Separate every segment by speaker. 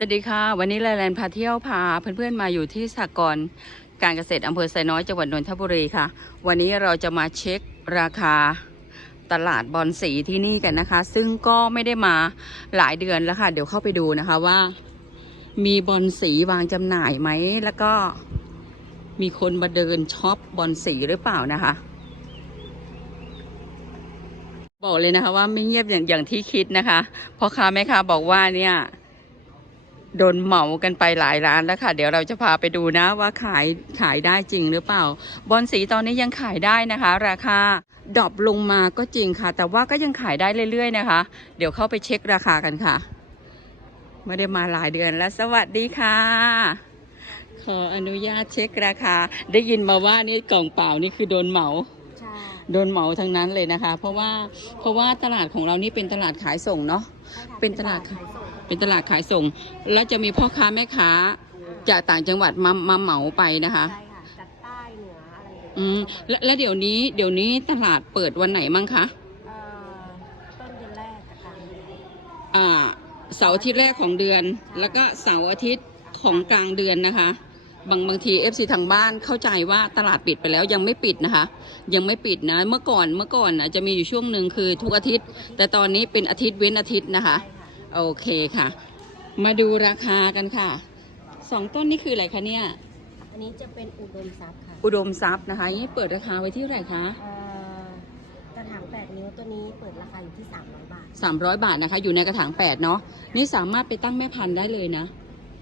Speaker 1: สวัสดีค่ะ วันนี้แลแลนพาเที่ยวพาเพื่อนๆมาอยู่ที่สากลการเกษตรอำเภอไซน้อยจังหวัดนนทบุรีค่ะ วันนี้เราจะมาเช็คราคาตลาดบอลสีที่นี่กันนะคะ ซึ่งก็ไม่ได้มาหลายเดือนแล้วค่ะ เดี๋ยวเข้าไปดูนะคะว่า มีบอลสีวางจำหน่ายไหม แล้วก็มีคนมาเดินช็อปบอลสีหรือเปล่านะคะ บอกเลยนะคะว่าไม่เงียบอย่างอย่างที่คิดนะคะพ่อค้าแม่ค้าบอกว่าเนี่ย โดนเหมากันไปหลายร้านแล้วค่ะ เดี๋ยวเราจะพาไปดูนะว่าขายขายได้จริงหรือเปล่า บอลสีตอนนี้ยังขายได้นะคะ ราคาดรอปลงมาก็จริงค่ะ แต่ว่าก็ยังขายได้เรื่อยๆนะคะ เดี๋ยวเข้าไปเช็คราคากันค่ะไม่ได้มาหลายเดือนแล้วสวัสดีค่ะ ขออนุญาตเช็คราคา ได้ยินมาว่านี่กล่องเปล่านี่คือโดนเหมา
Speaker 2: ใช่
Speaker 1: โดนเหมาทั้งนั้นเลยนะคะ เพราะว่าเพราะว่าตลาดของเรานี่เป็นตลาดขายส่งเนาะ
Speaker 2: ใช่ค่ะ
Speaker 1: เป็นตลาด
Speaker 2: ขายส่ง
Speaker 1: เป็นตลาดขายส่ง แล้วจะมีพ่อค้าแม่ค้าจากต่างจังหวัดมามาเหมาไปนะคะ
Speaker 2: ใช่ค่ะจากใต้เหนืออะไรอย่างเงี้ย
Speaker 1: อืมแล้วแล้วเดี๋ยวนี้เดี๋ยวนี้ตลาดเปิดวันไหนมั่งคะ
Speaker 2: เอ่อต้นเดือนแรกกับกลางเดือน
Speaker 1: อ่าเสาร์อาทิตย์แรกของเดือน แล้วก็เสาร์อาทิตย์ของกลางเดือนนะคะ บางบางทีเอฟซีทางบ้านเข้าใจว่าตลาดปิดไปแล้วยังไม่ปิดนะคะ ยังไม่ปิดนะ เมื่อก่อนเมื่อก่อนน่ะจะมีอยู่ช่วงหนึ่งคือทุกอาทิตย์ แต่ตอนนี้เป็นอาทิตย์เว้นอาทิตย์นะคะ
Speaker 2: ใช่ค่ะ
Speaker 1: โอเคค่ะ มาดูราคากันค่ะสองต้นนี่คืออะไรคะเนี่ย
Speaker 2: อันนี้จะเป็นอุดมทรัพย์ค่ะ
Speaker 1: อุดมทรัพย์นะคะนี่เปิดราคาไว้ที่เท่าไหร่คะ
Speaker 2: เอ่อกระถาง 8 นิ้วตัวนี้เปิดราคาอยู่ที่ 300 บาท
Speaker 1: 300 บาทนะคะ อยู่ในกระถาง8เนาะนี่สามารถไปตั้งแม่พันธุ์ได้เลยนะ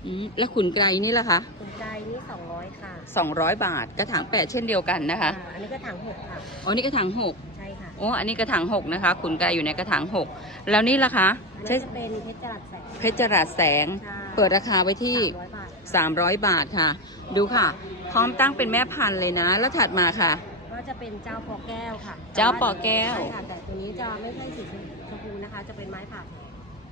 Speaker 1: อืมแล้วขุนไกรนี่ล่ะคะ
Speaker 2: คุณใจนี่ 200 ค่ะ
Speaker 1: 200 บาทกระถาง 8 เช่นเดียวกันนะคะ
Speaker 2: อ่าอันนี้กระถาง 6 ค่ะ
Speaker 1: อ๋อ นี่กระถาง
Speaker 2: ใช่ค่ะ
Speaker 1: 6 โอ้อันนี้กระถาง6นะคะ ขุนไกรอยู่ในกระถาง6แล้วนี่ล่ะคะ
Speaker 2: อัน
Speaker 1: ใช่
Speaker 2: นี้จะเป็นเพชรจรัสแสง
Speaker 1: เพชรจรัสแสง
Speaker 2: ใช่
Speaker 1: เปิดราคาไว้ที่
Speaker 2: 300 บาท
Speaker 1: 300 บาทค่ะ ดูค่ะ พร้อมตั้งเป็นแม่พันธุ์เลยนะ แล้วถัดมาค่ะ
Speaker 2: ก็จะเป็นเจ้าปอแก้วค่ะ
Speaker 1: เจ้าปอแก้ว
Speaker 2: ใช่ค่ะแต่ตัวนี้จะไม่ใช่สีชมพูนะคะ จะเป็นไม้ผ่า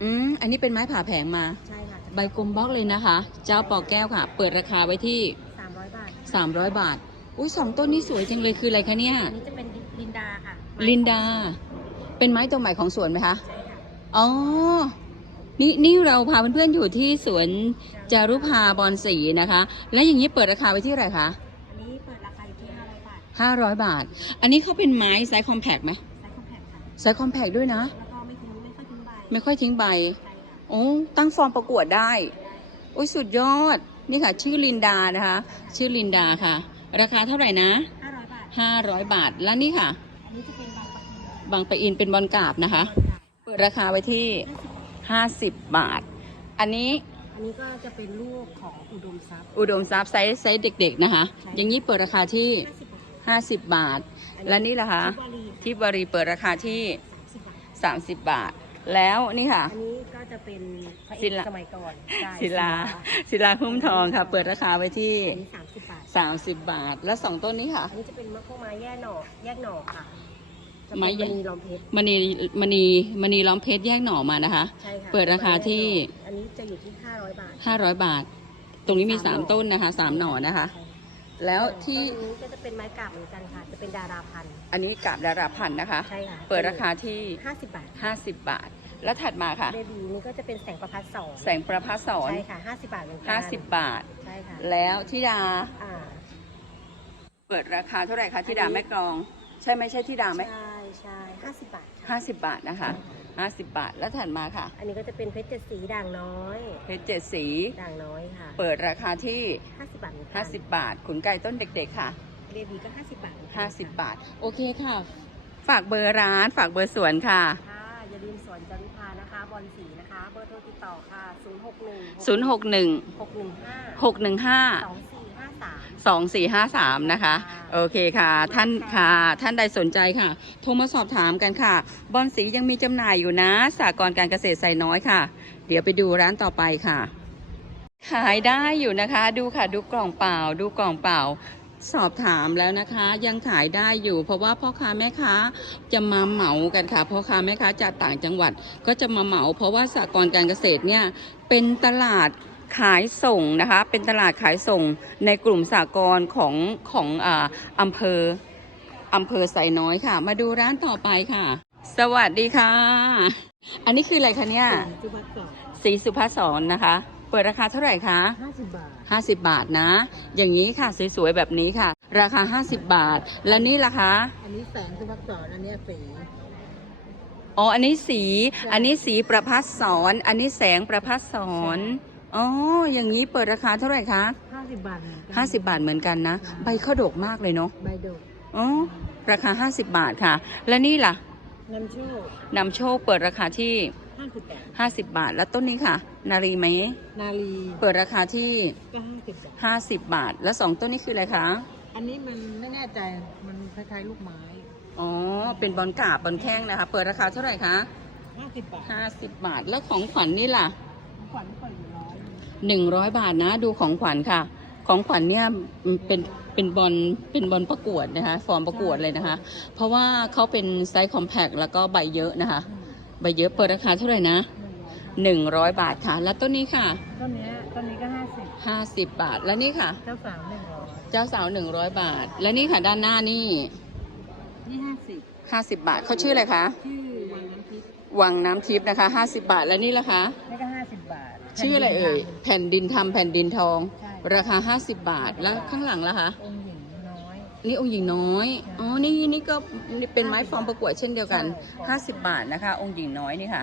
Speaker 1: อืมอันนี้เป็นไม้ผ่าแผงมา
Speaker 2: ใช่ค่ะ
Speaker 1: ใบกลมบล็อกเลยนะคะ เจ้าปอแก้วค่ะ เปิดราคาไว้ที่
Speaker 2: 300 บาท
Speaker 1: 300 บาทอุ้ยสองต้นนี้สวยจังเลยคืออะไรคะเนี่ย
Speaker 2: อันนี้จะเป็น ลินดาค่ะ
Speaker 1: ลินดา เป็นไม้ตัวใหม่ของสวนไหมคะ
Speaker 2: ใช่ค่ะ
Speaker 1: อ๋อ นี่นี่เราพาเพื่อนๆอยู่ที่สวนจารุภาบอนสีนะคะ แล้วอย่างนี้เปิดราคาไว้ที่เท่าไหร่คะ
Speaker 2: อันนี้เปิดราคาอยู่ที่500บาท
Speaker 1: 500 บาท อันนี้เขาเป็นไม้ไซส์คอมแพกไหม
Speaker 2: ไซส์คอมแพคค่ะ
Speaker 1: ไซส์คอมแพกด้วยนะ
Speaker 2: แล้วก็ไม่ทิ้งไม่ค่อยทิ้งใบ
Speaker 1: ไม่ค่อยทิ้งใบ
Speaker 2: ใช่ค่ะ
Speaker 1: โอ้ ตั้งฟอร์มประกวดได้ โอ้ยสุดยอด นี่ค่ะ ชื่อลินดานะคะ ชื่อลินดาค่ะ ราคาเท่าไหร่นะ
Speaker 2: 500บาท
Speaker 1: 500 บาท แล้วนี่ค่ะ
Speaker 2: บางปะอิน
Speaker 1: เป็นบอลกราบนะคะ เปิดราคาไว้ที่ 50 บาท อันนี้
Speaker 2: อันนี้ก็จะเป็นลูกของอุดมทรัพย์
Speaker 1: อุดมทรัพย์ไซส์ไซส์เด็ก ๆนะคะ
Speaker 2: ใช่
Speaker 1: อย่างนี้เปิดราคาที่
Speaker 2: 50 บาท
Speaker 1: 50บาทและนี่ล่ะคะ
Speaker 2: ที่บาลี
Speaker 1: ที่บริเปิดราคาที่
Speaker 2: 30บาท
Speaker 1: 30 บาท แล้วนี่ค่ะ
Speaker 2: อันนี้ก็จะเป็นพระเอ
Speaker 1: ศิ
Speaker 2: ก
Speaker 1: ลา
Speaker 2: สมัยก่อนใช่
Speaker 1: ศิลาศิลาคุ้มทองค่ะ เปิดราคาไว้ที่
Speaker 2: อันนี้30บาท
Speaker 1: 30บาท และสองต้นนี้ค่ะ
Speaker 2: อันนี้จะเป็นมะพร้าวไม้แยกหน่อแยกหน่อค่ะจะ
Speaker 1: ไม้
Speaker 2: เป็น
Speaker 1: แยก
Speaker 2: มณีลอมเพชร
Speaker 1: มณีมณีมณีล้อมเพชรแยกหน่อมานะคะ
Speaker 2: ใช่ค่ะ
Speaker 1: เปิดราคาที่
Speaker 2: อันนี้จะอยู่ที่500บาท
Speaker 1: 500บาท ตรงนี้มี
Speaker 2: สามหน่อ
Speaker 1: 3ต้นนะคะ3หน่อนะคะ
Speaker 2: ใช่
Speaker 1: แล้วที่
Speaker 2: ต้นนี้ก็จะเป็นไม้กาบเหมือนกันค่ะ จะเป็นดาราพันธุ์
Speaker 1: อันนี้กาบดาราพันธ์นะคะ
Speaker 2: ใช่ค่ะ
Speaker 1: เปิดราคาที่
Speaker 2: 50บาท
Speaker 1: 50บาท แล้วถัดมาค่ะ
Speaker 2: เบบีนี่ก็จะเป็นแสงประพัดสอง
Speaker 1: แสงประพัสสอน
Speaker 2: ใช่ค่ะ50บาทเหมือนกัน
Speaker 1: 50บาท
Speaker 2: ใช่ค่ะ
Speaker 1: แล้วทิดา
Speaker 2: อ่า
Speaker 1: เปิดราคาเท่าไหร่คะทิดาแม่กลอง ใช่ไหมใช่ทิดาไหม
Speaker 2: ใช่ ใช่50บาทค่ะ
Speaker 1: ห้าสิบบาทนะคะห้าสิบบาทแล้วถัดมาค่ะ
Speaker 2: อันนี้ก็จะเป็นเพชรเจ็ดสีด่างน้อย
Speaker 1: เพชรเจ็ดสี
Speaker 2: ด่างน้อยค่ะ
Speaker 1: เปิดราคาที่
Speaker 2: 50บาทเหมือนกัน
Speaker 1: ห้าสิบบาท ขุนไก่ต้นเด็กๆค่ะ
Speaker 2: เบบีก็50บาทเหมือนกัน
Speaker 1: ห้าสิบ
Speaker 2: ค่ะ
Speaker 1: บาท โอเคค่ะ ฝากเบอร์ร้าน ฝากเบอร์สวนค่ะ
Speaker 2: ค่ะอย่าลืมสวนจันทานะคะ บอลสีนะคะ เบอร์โทรติดต่อค่ะ061
Speaker 1: ศูนย์หกหนึ่ง
Speaker 2: 615
Speaker 1: หกหนึ่งห้า
Speaker 2: 2453
Speaker 1: สองสี่ สองสี่ห้าสามนะคะ โอเคค่ะ ท่านค่ะ ท่านใดสนใจค่ะ โทรมาสอบถามกันค่ะ บอนสียังมีจำหน่ายอยู่นะสากรณ์การเกษตรไซน้อยค่ะ เดี๋ยวไปดูร้านต่อไปค่ะ ขายได้อยู่นะคะ ดูค่ะ ดูกล่องเปล่า ดูกล่องเปล่าสอบถามแล้วนะคะยังขายได้อยู่ เพราะว่าพ่อค้าแม่ค้าจะมาเหมากันค่ะพ่อค้าแม่ค้าจากต่างจังหวัดก็จะมาเหมา เพราะว่าสากรณ์การเกษตรเนี่ยเป็นตลาด ขายส่งนะคะ เป็นตลาดขายส่งในกลุ่มสากรณ์ของของอ่าอำเภออำเภอไซน้อยค่ะ มาดูร้านต่อไปค่ะ สวัสดีค่ะ อันนี้คืออะไรคะเนี่ย
Speaker 2: จุบัตก่อน
Speaker 1: สีสุภาษรนะคะปิดราคาเท่าไหร่คะ
Speaker 2: ห้าสิบบาท
Speaker 1: 50 บาทนะ อย่างนี้ค่ะสวยๆแบบนี้ค่ะ ราคา 50 บาท แล้วนี่ล่ะคะ
Speaker 2: อันนี้แสงสุภักษรอันนี้สี
Speaker 1: อ๋อ อันนี้สี อันนี้สีประพัดสอน อันนี้แสงประพัดสอน อ๋อ อย่างนี้เปิดราคาเท่าไหร่คะ
Speaker 2: ห้าสิบบาทห้าสิ
Speaker 1: บบาทเหมือนกันนะ ใบข้าวดกมากเลยเนาะ
Speaker 2: ใบดก
Speaker 1: อ๋อ ราคาห้าสิบบาทค่ะ และนี่ล่ะ
Speaker 2: นำโชคนำ
Speaker 1: โชคเปิดราคาที่
Speaker 2: ห้าสิบบาท
Speaker 1: แล้วต้นนี้ค่ะ นารีไหม
Speaker 2: นารี
Speaker 1: เปิดราคาที่
Speaker 2: ห้าสิบบาท
Speaker 1: แล้วสองต้นนี้คืออะไรคะ
Speaker 2: อันนี้มันไม่แน่ใจ มันคล้ายๆลูกไม้
Speaker 1: อ๋อ เป็นบอลกาบบอลแข้งนะคะ เปิดราคาเท่าไหร่คะ
Speaker 2: ห้าสิบบาท
Speaker 1: ห้าสิบบาท แล้วของขวัญนี่ล่ะ
Speaker 2: ของขวัญ
Speaker 1: หนึ่งร้อยบาทนะ ดูของขวัญค่ะ ของขวัญเนี่ยเป็นเป็นบอลเป็นบอลประกวดนะคะฟอร์มประกวดเลยนะคะ เพราะว่าเขาเป็นไซส์คอมแพกแล้วก็ใบเยอะนะคะ ใบเยอะเปิดราคาเท่าไหร่น
Speaker 2: ร้อย
Speaker 1: บาทค่ะ แล้วต้นนี้ค่ะ
Speaker 2: ต้นนี้ต้นนี้ก็ห้าสิบ
Speaker 1: ห้าสิบบาทแล้วนี่ค่ะ
Speaker 2: เจ้าสาวหนึ่งร้อย
Speaker 1: เจ้าสาวหนึ่งร้อยบาท แล้วนี่ค่ะด้านหน้านี่
Speaker 2: นี่ห้าสิบ
Speaker 1: ห้าสิบบาทเขาชื่ออะไรคะ
Speaker 2: ชื่อวังน้ำทิพย์
Speaker 1: วังน้ำทิพย์นะคะห้าสิบบาทแล้วนี่ละคะ
Speaker 2: นี่ก็
Speaker 1: ชื่ออะไรเอ่ย แผ่นดินทำแผ่นดินทอง
Speaker 2: ใช่
Speaker 1: ราคา 50 บาท แล้วข้างหลังล่ะคะ
Speaker 2: องค์หญิงน้อย
Speaker 1: นี่องค์หญิงน้อย อ๋อ นี่นี่ก็นี่เป็นไม้ฟอร์มประกวดเช่นเดียวกัน
Speaker 2: ใช่
Speaker 1: 50 บาทนะคะ องค์หญิงน้อยนี่ค่ะ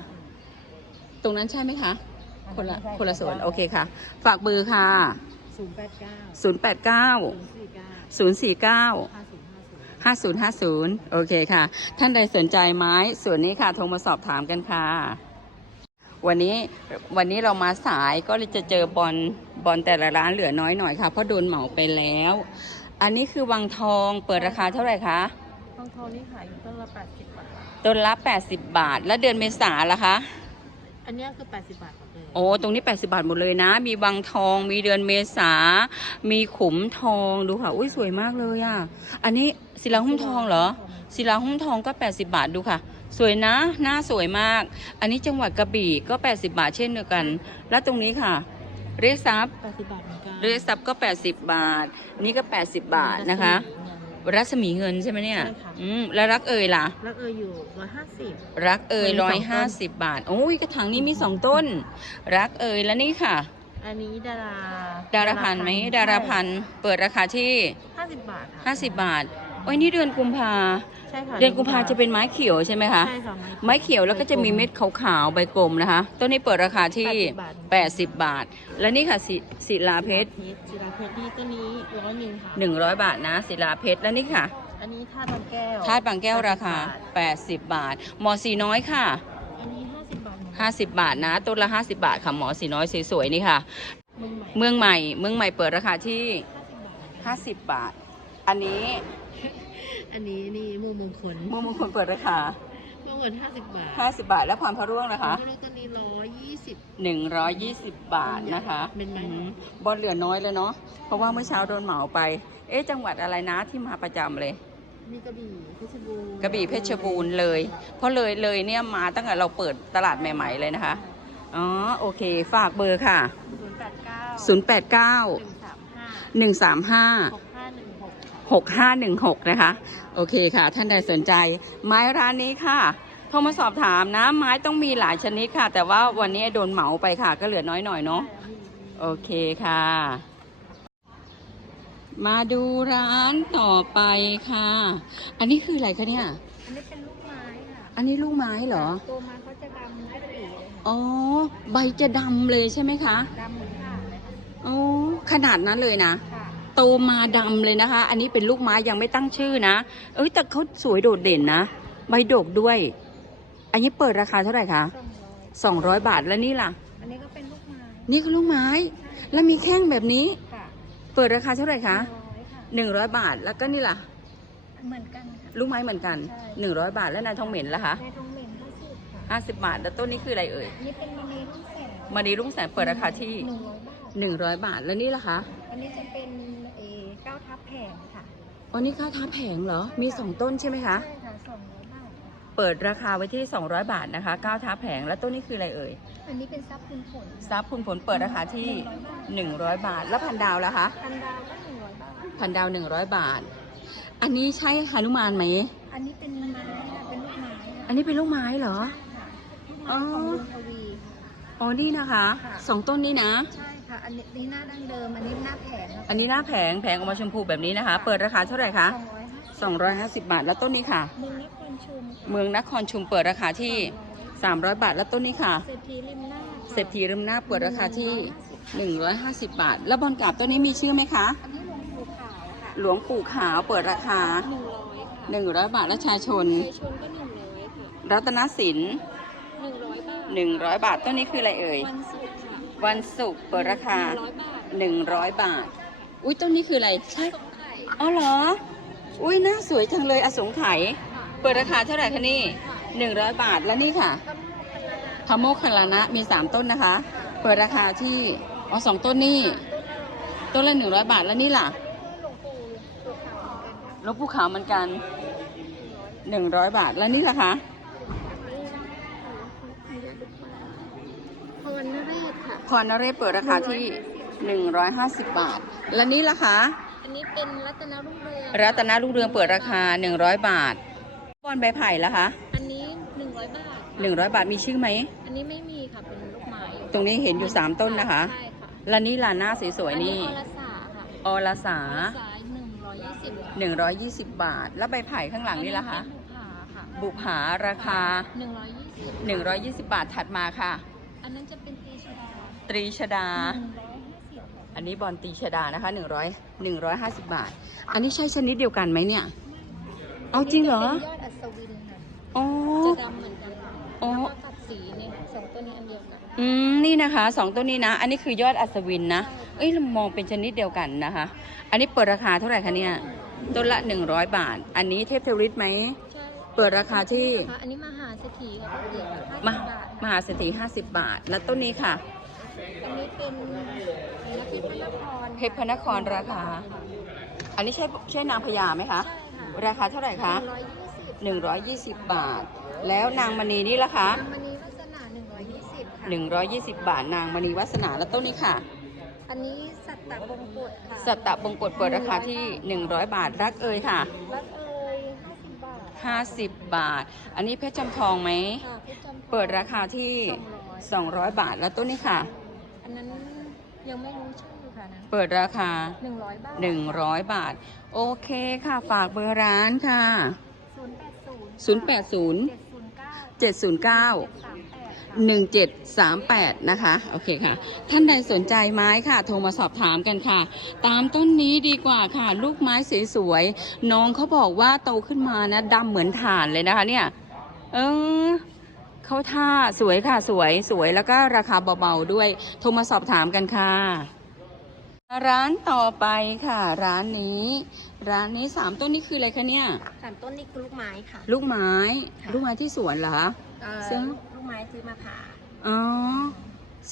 Speaker 1: ตรงนั้นใช่ไหมคะ คนละคนละส่วน โอเคค่ะ ฝากเบอร์ค่ะ
Speaker 2: ศูนย์แปดเก้า
Speaker 1: 089
Speaker 2: ศูนย์สี่เก้า
Speaker 1: 049
Speaker 2: ห้าศูนย์ห้าศูนย์
Speaker 1: 5050 โอเคค่ะ ท่านใดสนใจไม้ส่วนนี้ค่ะ โทรมาสอบถามกันค่ะ วันนี้วันนี้เรามาสายก็เลยจะเจอบอลบอลแต่ละร้านเหลือน้อยหน่อยค่ะเพราะโดนเหมาไปแล้ว อันนี้คือวังทองเปิดราคาเท่าไหร่คะ
Speaker 2: ทองทองนี่ขายอยู่ต้นละแปดสิบบาท
Speaker 1: ต้นละ80 บาท แล้วเดือนเมษาล่ะคะ
Speaker 2: อันเนี้ยคือแปดสิบบาทหมดเลย
Speaker 1: โอ้ตรงนี้ 80 บาทหมดเลยนะ มีวังทองมีเดือนเมษา มีขุมทองดูค่ะอุ้ยสวยมากเลยอะอันนี้ศิลาหุ้มทองเหรอศิลาหุ้มทองก็ 80 บาทดูค่ะ สวยนะ หน้าสวยมาก อันนี้จังหวัดกระบี่ก็ 80 บาทเช่นเดียวกัน แล้วตรงนี้ค่ะ เรียกทรัพย์
Speaker 2: แปดสิบบาทเหมือนกัน
Speaker 1: เรียกทรัพย์ก็ 80 บาท นี่ก็ 80 บาทนะคะ รัศมีเงินใช่ไหมเนี่ยอืมแล้วรักเอ่ยล่ะ
Speaker 2: แล้วเอออยู่ร้อยห้าสิบ
Speaker 1: รักเอ่ย
Speaker 2: มันมี
Speaker 1: ร้
Speaker 2: ส
Speaker 1: อ
Speaker 2: อยงต้
Speaker 1: ห้าน สิบบาท โอ้ยกระถางนี้มีสองต้น รักเอ่ยแล้วนี่ค่ะ
Speaker 2: อันนี้ดารา
Speaker 1: ดาราพันธ์ไหมดาราพันธ์เปิดราคาที่
Speaker 2: ห้าสิบบาทค่ะ
Speaker 1: 50 บาท โอ้ยนี่เดือนกุมภา
Speaker 2: ใช่ค่ะ
Speaker 1: เดือนกุมภาจะเป็นไม้เขียวใช่ไหมคะ
Speaker 2: ใช่ค่ะ
Speaker 1: ไม้เขียวแล้วก็จะมีเม็ดขาวๆใบกลมนะคะต้นนี้เปิดราคาที่
Speaker 2: 80
Speaker 1: 80บาท และนี่ค่ะศิศิลาเพชร
Speaker 2: ศิลาเพชรนี่ต้นนี้ร้อยหนึ่งค่ะ
Speaker 1: 100บาทนะศิลาเพชรและนี่ค่ะ
Speaker 2: อันนี้ท่าทองแก้ว
Speaker 1: ธาตุบางแก้วราคา 80 บาทหมอสีน้อยค่ะ
Speaker 2: อันนี้ห้าสิบบาทหมด
Speaker 1: 50บาทนะต้นละ50บาทค่ะหมอสีน้อยสวยๆนี่ค่ะ
Speaker 2: มึงใหม่
Speaker 1: เมืองใหม่เมืองใหม่เปิดราคาที่
Speaker 2: ห้าสิบบาท
Speaker 1: 50บาทอันนี้
Speaker 2: อันนี้นี่มือมงคล
Speaker 1: เมืองมงคลเปิดราคา
Speaker 2: มือมงคลห้าสิบบาท
Speaker 1: 50 บาท แล้วพรพระร่วงนะคะ
Speaker 2: แล้วก็ต้นนี้ร้อยยี่สิบ
Speaker 1: 120 บาทนะคะ
Speaker 2: เป็นไหม
Speaker 1: อืมบอลเหลือน้อยเลยเนาะเพราะว่าเมื่อเช้าโดนเหมาไป เอ๊ะจังหวัดอะไรนะที่มาประจำเลย
Speaker 2: มีกระบี่เพชรบูรณ์
Speaker 1: กระบี่เพชรบูรณ์เลย เพราะเลยเลยเนี่ยมาตั้งแต่เราเปิดตลาดใหม่ ๆ เลยนะคะ อ๋อ โอเค ฝากเบอร์ค่ะ
Speaker 2: ศูนย์แปดเก้า
Speaker 1: 089
Speaker 2: หนึ่งสามห้า
Speaker 1: 135
Speaker 2: หกห้าหนึ่งหก
Speaker 1: 6516 นะคะ โอเคค่ะ ท่านใดสนใจ ไม้ร้านนี้ค่ะโทรมาสอบถามนะ ไม้ต้องมีหลายชนิดค่ะ แต่ว่าวันนี้โดนเหมาไปค่ะ ก็เหลือน้อยหน่อยเนาะโอเคค่ะ มาดูร้านต่อไปค่ะ อันนี้คืออะไรคะเนี่ย
Speaker 2: อันนี้เป็นลูกไม้ค่ะ
Speaker 1: อันนี้ลูกไม้เหรอ
Speaker 2: ตัวไม้เขาจะดำไม่สีเลยค่ะ
Speaker 1: อ๋อ ใบจะดำเลยใช่ไหมคะ
Speaker 2: ดำเหมือนกันเลย
Speaker 1: อ๋อขนาดนั้นเลยนะ
Speaker 2: ค่ะ
Speaker 1: โตมาดำเลยนะคะ อันนี้เป็นลูกไม้ยังไม่ตั้งชื่อนะ เอ้ยแต่เขาสวยโดดเด่นนะ ใบดกด้วย อันนี้เปิดราคาเท่าไหร่คะ
Speaker 2: สองร้อย
Speaker 1: 200บาทแล้วนี่ล่ะ
Speaker 2: อันนี้ก็เป็นลูกไม้
Speaker 1: นี่คือลูกไม้ แล้วมีแข้งแบบนี้
Speaker 2: ค่ะ
Speaker 1: เปิดราคาเท่าไหร่คะ
Speaker 2: ร้อยค่ะ
Speaker 1: 100บาท แล้วก็นี่ล่ะ
Speaker 2: เหมือนกันค่ะ
Speaker 1: ลูกไม้เหมือนกัน
Speaker 2: ใช่
Speaker 1: 100บาท แล้วนายทองเหม็นล่ะคะ
Speaker 2: ในทองเหม็นห้าสิบค่ะ
Speaker 1: 50บาท แล้วต้นนี้คืออะไรเอ่ย
Speaker 2: อันนี้เป็นมะเร็งรุ่นแสง
Speaker 1: มาดีรุ่งแสงเปิดราคาที่
Speaker 2: หนึ่งร้อยบาท
Speaker 1: 100บาทแล้วนี่ล่ะคะ
Speaker 2: อันนี้จะเป็นเออเก้าทับแผงค่ะ
Speaker 1: อ๋อนี่ข้าวท้าแผงเหรอ มี 2 ต้นใช่ไหมคะ
Speaker 2: ใช่ค่ะสองร้อยบาทค่ะ
Speaker 1: เปิดราคาไว้ที่ 200 บาทนะคะก้าวท้าแผง แล้วต้นนี้คืออะไรเอ่ย
Speaker 2: อันนี้เป็นซับคุณผล
Speaker 1: ซับคุณผลเปิดราคาที่ 100 บาท แล้วพันดาวล่ะคะ
Speaker 2: พันดาวก็หนึ่งร้อยบาท
Speaker 1: พันดาว 100 บาท อันนี้ใช่หนุมานไหม
Speaker 2: อันนี้เป็นไม้ค่ะเป็นลูกไม้
Speaker 1: อันนี้เป็นลูกไม้เหรอ
Speaker 2: ค่ะลูกไม้ของลุงทวีค่ะ
Speaker 1: อ๋อ นี่นะคะ
Speaker 2: ค่ะ
Speaker 1: สองต้นนี้นะ
Speaker 2: ใช่ ค่ะ อันนี้นี่หน้าดั้งเดิม อันนี้หน้าแผง
Speaker 1: อันนี้หน้าแผงแผงออกมาชมพูแบบนี้นะคะ เปิดราคาเท่าไหร่คะ
Speaker 2: สองร้อยห้าสิบ
Speaker 1: 250 บาท แล้วต้นนี้ค่ะ
Speaker 2: เมืองนครชุม
Speaker 1: เมืองนครชุมเปิดราคาที่ 300 บาท แล้วต้นนี้ค่ะ
Speaker 2: เศรษฐีริมหน้าค่ะ
Speaker 1: เศรษฐีริมหน้าเปิดราคาที่ 150 บาท แล้วบอลกราบต้นนี้มีชื่อไหมคะ
Speaker 2: อันนี้หลวงปู่ขาวค่ะ
Speaker 1: หลวงปู่ขาวเปิดราคา
Speaker 2: หนึ่งร้อยค่ะ
Speaker 1: 100 บาทและชาชน
Speaker 2: ชายชนก็หนึ่งร้อยค่ะ
Speaker 1: รัตนสิน
Speaker 2: หนึ่งร้อยบาท
Speaker 1: 100 บาทต้นนี้คืออะไรเอ่ย
Speaker 2: วันศุกร์ค่ะ
Speaker 1: วันศุกร์เปิดราคา
Speaker 2: หนึ่งร้อยบาท
Speaker 1: 100 บาท อุ้ยต้นนี้คืออะไรใช่
Speaker 2: สงไข่
Speaker 1: อ๋อเหรอ อุ้ยน่าสวยจังเลยอสงไขย
Speaker 2: ค่ะ
Speaker 1: เปิดราคาเท่าไหร่คะนี่ 100 บาทแล้วนี่ค่ะพระโมคคัลลานะมี 3 ต้นนะคะ เปิดราคาที่อ๋อสองต้นนี่ต้นละ100บาทแล้วนี่ล่ะ
Speaker 2: หลวงปู่ปู่ขาวเหมือนกันค่ะ
Speaker 1: หลวงปู่ขาวเหมือนกัน100บาทแล้วนี่ล่ะคะ
Speaker 2: พรนเรศค่ะ
Speaker 1: พรนเรศเปิดราคาที่ 150 บาท แล้วนี่ล่ะคะ
Speaker 2: อันนี้เป็นรัตนรุ่งเรือง
Speaker 1: รัตนลูกเรืองเปิดราคา 100 บาทบอนใบไผ่ล่ะคะ
Speaker 2: อันนี้หนึ่งร้อยบาท
Speaker 1: 100 บาทมีชื่อไหม
Speaker 2: อันนี้ไม่มีค่ะ เป็นลูกไม้
Speaker 1: ตรงนี้เห็นอยู่ 3 ต้นนะคะ
Speaker 2: ใช่ค่ะ
Speaker 1: แล้วนี่ล่ะหน้าสวยๆนี่
Speaker 2: อัอรสาค่ะ
Speaker 1: อลสา
Speaker 2: อรสาหนึ่งร้อยยี่สิบ
Speaker 1: 120บาท แล้วใบไผ่ข้างหลังนี่ล่ะคะ
Speaker 2: อันนี้เป็นบุผาค่ะ
Speaker 1: บุผาราคา
Speaker 2: หนึ่งร้อยยี่สิบ
Speaker 1: 120 บาทถัดมาค่ะ
Speaker 2: อันนั้นจะเป็นตีชดา
Speaker 1: ตรีชดา
Speaker 2: หนึ่งร้อยห้าสิบ
Speaker 1: อันนี้บอลตรีชดานะคะ100 150บาท อันนี้ใช่ชนิดเดียวกันไหมเนี่ย เอาจริงเหรอ
Speaker 2: เป็นยอดอัศวินค่ะ
Speaker 1: อ๋อ
Speaker 2: จะดำเหมือนกันค่ะ
Speaker 1: อ๋อ
Speaker 2: แล้วก็ตัดสีนี่สองตัวนี้อันเดียวกัน
Speaker 1: อืมนี่นะคะสองต้นนี้นะ อันนี้คือยอดอัศวินนะ เอ้ยเรามองเป็นชนิดเดียวกันนะคะ อันนี้เปิดราคาเท่าไหร่คะเนี่ยต้นละ 100 บาท อันนี้เทพเทวฤทธิ์ไหม
Speaker 2: ใช่
Speaker 1: เปิดราคาที่
Speaker 2: ค่ะอันนี้มหาเศรษฐีค่ะเด็กห้าสิ
Speaker 1: ม
Speaker 2: บ
Speaker 1: หา
Speaker 2: บาท
Speaker 1: มหาเศรษฐี50 บาท แล้วต้นนี้ค่ะ
Speaker 2: อันนี้เป็นนักเทพพระนคร
Speaker 1: เทพนครราคา อันนี้ใช่ใช่นางพญาไหมคะ
Speaker 2: ใช่ค่ะ
Speaker 1: ราคาเท่าไหร่คะ
Speaker 2: หนึ่งร้อยยี่สิบ
Speaker 1: 120 บาท แล้วนางมณีนี่ล่ะคะ
Speaker 2: นางมณีวัฒนาหนึ่งร้อยยี่สิบค่ะ
Speaker 1: 120 บาท นางมณีวัสนาแล้วต้นนี้ค่ะ
Speaker 2: อันนี้สัตตะบงกฎค่ะ
Speaker 1: สัตตะบงกฎเปิดราคาที่ 100 บาทรักเอ่ยค่ะ
Speaker 2: รักเอ่ยห้าสิบบาท
Speaker 1: 50 บาท อันนี้เพชรจำทองไหม
Speaker 2: ค่ะเพชรจำพ
Speaker 1: เปิดราคาที่
Speaker 2: สองร้อย
Speaker 1: 200 บาท แล้วต้นนี้ค่ะ
Speaker 2: อันนั้นยังไม่รู้ชื่อค่ะนะ
Speaker 1: เปิดราคา
Speaker 2: หนึ่งร้อยบาท
Speaker 1: 100 บาท โอเคค่ะ ฝากเบอร์ร้านค่ะ
Speaker 2: ศูนย์แปดศูนย์
Speaker 1: 080
Speaker 2: เจ็ดศูนย์เก้า
Speaker 1: 709
Speaker 2: สามแปดค่ะ
Speaker 1: 1738 นะคะ โอเคค่ะ ท่านใดสนใจไม้ค่ะ โทรมาสอบถามกันค่ะ ตามต้นนี้ดีกว่าค่ะ ลูกไม้สวยๆ น้องเขาบอกว่าโตขึ้นมานะดำเหมือนถ่านเลยนะคะเนี่ย เออเขาท่าสวยค่ะสวยสวยแล้วก็ราคาเบาๆด้วย โทรมาสอบถามกันค่ะ ร้านต่อไปค่ะ ร้านนี้ ร้านนี้สามต้นนี้คืออะไรคะเนี่ย
Speaker 2: สามต้นนี่คือลูกไม้ค่ะ
Speaker 1: ลูกไม้
Speaker 2: ค่ะ
Speaker 1: ลูกไม้ที่สวนเหรอ
Speaker 2: เอ่อ
Speaker 1: ซึ่ง
Speaker 2: ลู กไม้ซื้อมาผ่า
Speaker 1: อ๋อ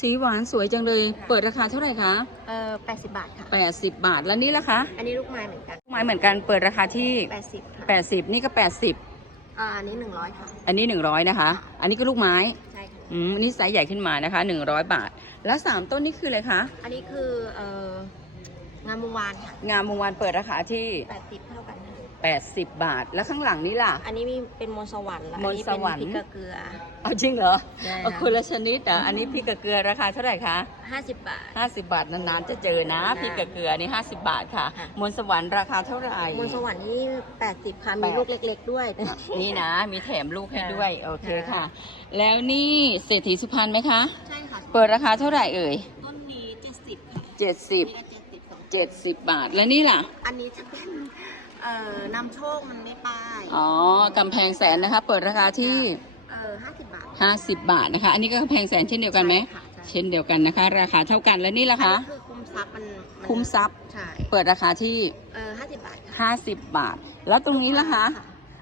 Speaker 1: สีหวานสวยจังเลย เปิดราคาเท่าไหร่คะ
Speaker 2: เอ่อแปดสิบบาทค่ะ
Speaker 1: 80 บาท แล้วนี่ล่ะคะ
Speaker 2: อันนี้ลูกไม้เหมือนกัน
Speaker 1: ลูกไม้เหมือนกัน เปิดราคาที่
Speaker 2: แปดสิบค่ะ
Speaker 1: 80 นี่ก็
Speaker 2: อ่าอันนี้หนึ่งร้อยค่ะ
Speaker 1: 80อันนี้ 100 นะคะ อันนี้ก็ลูกไม้
Speaker 2: ใช่ค่ะ
Speaker 1: อืม อันนี่ไซส์ใหญ่ขึ้นมานะคะ 100 บาท แล้ว 3 ต้นนี่คืออะไรคะ
Speaker 2: อันนี้คือเอ่องามวงวานค่ะ
Speaker 1: งามวงวานเปิดราคาที่
Speaker 2: แปดสิบเท่ากันค่ะ
Speaker 1: 80 บาท แล้วข้างหลังนี่ล่ะ
Speaker 2: อันนี้มีเป็นมนต์สวรรค์แล้ว
Speaker 1: มนต์สวรรค์
Speaker 2: อันนี้เป็นพริกเกลือ
Speaker 1: เอาจริงเหรอ
Speaker 2: ใช่
Speaker 1: เอาคนละชนิดอะอันนี้พริกกับเกลือราคาเท่าไหร่คะ
Speaker 2: ห้าสิบบาท
Speaker 1: 50 บาทนานๆจะเจอนะพริกกับเกลือนี่ 50 บาทค่ะ
Speaker 2: ค่ะ
Speaker 1: มนต์สวรรค์ราคาเท่าไหร่
Speaker 2: มนต์สวรรค์นี่แปดสิบค่ะ
Speaker 1: แป
Speaker 2: มี
Speaker 1: ด
Speaker 2: ลูกเล็ก ๆ ด้วย
Speaker 1: นี่นะ มีแถมลูกให้ด้วย โอเค
Speaker 2: ค่ะ
Speaker 1: ค่ะ แล้วนี่เศรษฐีสุพรรณไหมคะ
Speaker 2: ใช่ค่ะ
Speaker 1: เปิดราคาเท่าไหร่เอ่ย
Speaker 2: ต้นนี้เจ็ดสิบค่ะ
Speaker 1: 70
Speaker 2: นี่ก็เจ็ดสิบสอง
Speaker 1: 70 บาท แล้วนี่ล่ะ
Speaker 2: อันนี้จะเป็น เอ่อนำโชคมันไม่ป้าย
Speaker 1: อ๋อกำแพงแสนนะคะ เปิดราคาที่
Speaker 2: เออห้าสิบบาท
Speaker 1: 50 บาทนะคะ อันนี้ก็กำแพงแสนเช่นเดียวกันไหม
Speaker 2: ใช่ค่ะใช่
Speaker 1: เช่นเดียวกันนะคะ ราคาเท่ากันแล้วนี่ล่ะ
Speaker 2: อัน
Speaker 1: คะ
Speaker 2: นี้คือคุมทรัพย์มันน
Speaker 1: คุ้มทรัพย์
Speaker 2: ใช่
Speaker 1: เปิดราคาที่
Speaker 2: เออห้าสิบบาทค่ะ
Speaker 1: 50 บาท แล้วตรงนี้ล่ะคะ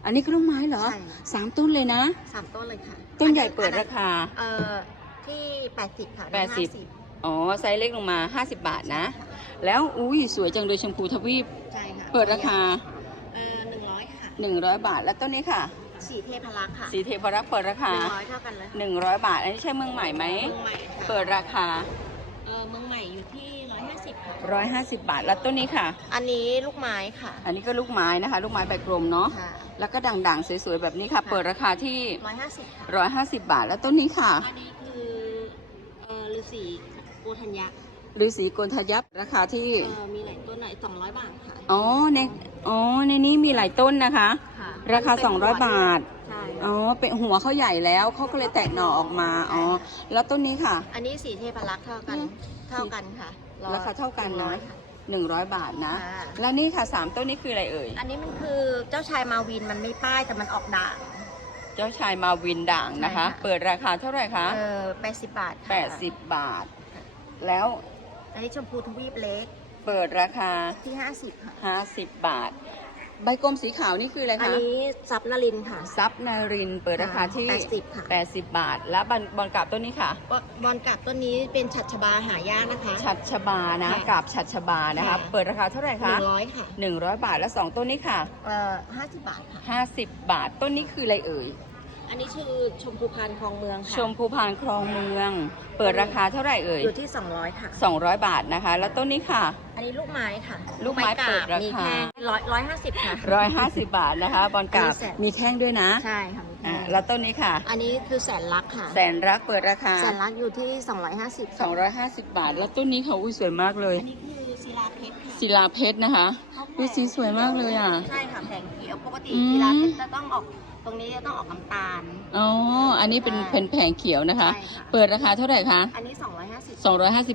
Speaker 1: อันนี้ก็ลูกไม้เหรอ
Speaker 2: ใช่
Speaker 1: สามต้นเลยนะ
Speaker 2: สามต้นเลยค่ะ
Speaker 1: ต้นใหญ่เปิดราคา
Speaker 2: เออที่แปดสิบค่ะ
Speaker 1: แปดสิบอ๋อ ไซส์เล็กลงมา 50 บาทนะ แล้ว อุ้ยสวยจังเลยชมพูทวีป
Speaker 2: ใช่ค่ะ
Speaker 1: เปิดราคา
Speaker 2: เออหนึ่งร้อยค่ะ
Speaker 1: 100 บาท แล้วต้นนี้ค่ะ
Speaker 2: สีเทพรักษ์ค่ะ
Speaker 1: สีเทพรักษ์เปิดรา
Speaker 2: ห
Speaker 1: คา
Speaker 2: นึ่งร้อยเท่ากันเลย
Speaker 1: 100 บาท อันนี้ใช่เมืองใหม่ไหม
Speaker 2: เมืองใหม่ค่ะ
Speaker 1: เปิดราคา
Speaker 2: เออเมืองใหม่อยู่ที่ร้อยห้าสิบค่ะ
Speaker 1: 150 บาท แล้วต้นนี้ค่ะ
Speaker 2: อันนี้ลูกไม้ค่ะ
Speaker 1: อันนี้ก็ลูกไม้นะคะ ลูกไม้ใบกลมเนาะ
Speaker 2: ค่ะ
Speaker 1: แล้วก็ด่างๆ สวยๆ แบบนี้ค่ะ
Speaker 2: ค่ะ
Speaker 1: เปิดราคาที่
Speaker 2: ร้อยห้าสิบค่ะ
Speaker 1: 150 บาท แล้วต้นนี้ค่ะ
Speaker 2: อันนี้คือ
Speaker 3: สีโกธัญญะ
Speaker 1: ฤาษีโกนทยับราคาที่
Speaker 3: เออมีหลายต้นหน่อย200 บาทค่ะ
Speaker 1: อ๋อในอ๋อในนี้มีหลายต้นนะคะ
Speaker 3: ค่ะ
Speaker 1: ราคา
Speaker 3: เป็น
Speaker 1: 200 บาท
Speaker 3: ใช่
Speaker 1: อ๋อ เป็นหัวเขาใหญ่แล้วเขาก็เลยแตกหน่อออกมา อ๋อ แล้วต้นนี้ค่ะ
Speaker 3: อันนี้สีเทพรักษ์เท่ากัน
Speaker 1: อืม
Speaker 3: เท่ากันค่ะอย
Speaker 1: ราคาเท่ากันนะ
Speaker 3: ร้อยค่ะ
Speaker 1: 100 บาทนะ
Speaker 3: ค่ะ
Speaker 1: แล้วนี่ค่ะ 3 ต้นนี้คืออะไรเอ่ย
Speaker 3: อันนี้มันคือเจ้าชายมาวินมันไม่ป้ายแต่มันออกด่าง
Speaker 1: เจ้าชายมาวินด่างนะคะ
Speaker 3: ใช่ค่ะ
Speaker 1: เปิดราคาเท่าไหร่คะ
Speaker 3: เออ80 บาทค่ะ
Speaker 1: 80 บาท แล้ว
Speaker 3: อันนี้ชมพูทวีปเล็ก
Speaker 1: เปิดราคา
Speaker 3: ที่ 50ค่ะ
Speaker 1: 50 บาท ใบกลมสีขาวนี่คืออะไร
Speaker 3: อัน
Speaker 1: คะ
Speaker 3: นี้ซับนลินค่ะ
Speaker 1: ซับนารินเปิดราคาที่
Speaker 3: 80ค่ะ
Speaker 1: 80 บาท แล้วบอลบอลกราบต้นนี้ค่ะ
Speaker 3: บบอลกับต้นนี้เป็นฉัดชบาหายากนะคะ
Speaker 1: ชัดชบานะ
Speaker 3: ค่ะ
Speaker 1: กราบชัดชบานะคะ
Speaker 3: ค่ะ
Speaker 1: เปิดราคาเท่าไหร่
Speaker 3: ห
Speaker 1: คะ
Speaker 3: นึ่งร้อยค่ะ
Speaker 1: 100 บาทแล้วสองต้นนี้ค่ะ
Speaker 3: เอ่อ50 บาทค่ะ
Speaker 1: 50 บาท ต้นนี้คืออะไรเอ่ย
Speaker 3: อันนี้ชื่อชมพูพานคลองเมืองค่ะ
Speaker 1: ชมพูพานคลองเมือง เปิดราคาเท่าไหร่เอ่ย
Speaker 3: อยู่ที่ 200 ค่ะ
Speaker 1: 200 บาทนะคะ แล้วต้นนี้ค่ะ
Speaker 3: อันนี้ลูกไม้ค่ะ
Speaker 1: ลูกไม้เปิดราคา
Speaker 3: มีแค่ร้อยร้อยห้าสิบค่ะ
Speaker 1: 150บาทนะคะ บอลกราบ
Speaker 3: มีแสน
Speaker 1: มีแท่งด้วยนะ
Speaker 3: ใช่ค่ะมี
Speaker 1: อ่า
Speaker 3: แค่
Speaker 1: แล้วต้นนี้ค่ะ
Speaker 3: อันนี้คือแสนรักค่ะ
Speaker 1: แสนรักเปิดราคา
Speaker 3: แสนรักอยู่ที่ 250
Speaker 1: 250 บาท แล้วต้นนี้ค่ะอุ้ยสวยมากเลย
Speaker 3: อันนี้คือศิลาเพชรค่ะ
Speaker 1: ศิลาเพชรนะคะ
Speaker 3: เขาแผ
Speaker 1: อุ้ยสีสวยมากเลยอะ
Speaker 3: ใช่ค่ะแผงเขียวปกติ
Speaker 1: อืม
Speaker 3: ศิลาเพชรจะต้องออกต รงนี้จะต้องออกน้ำตาล
Speaker 1: อ๋อ อันนี้เป็น
Speaker 3: ใช่
Speaker 1: เป็นแผงเขียวนะคะ
Speaker 3: ใช่ค่ะ
Speaker 1: เปิดราคาเท่าไหร่คะ
Speaker 3: อันนี้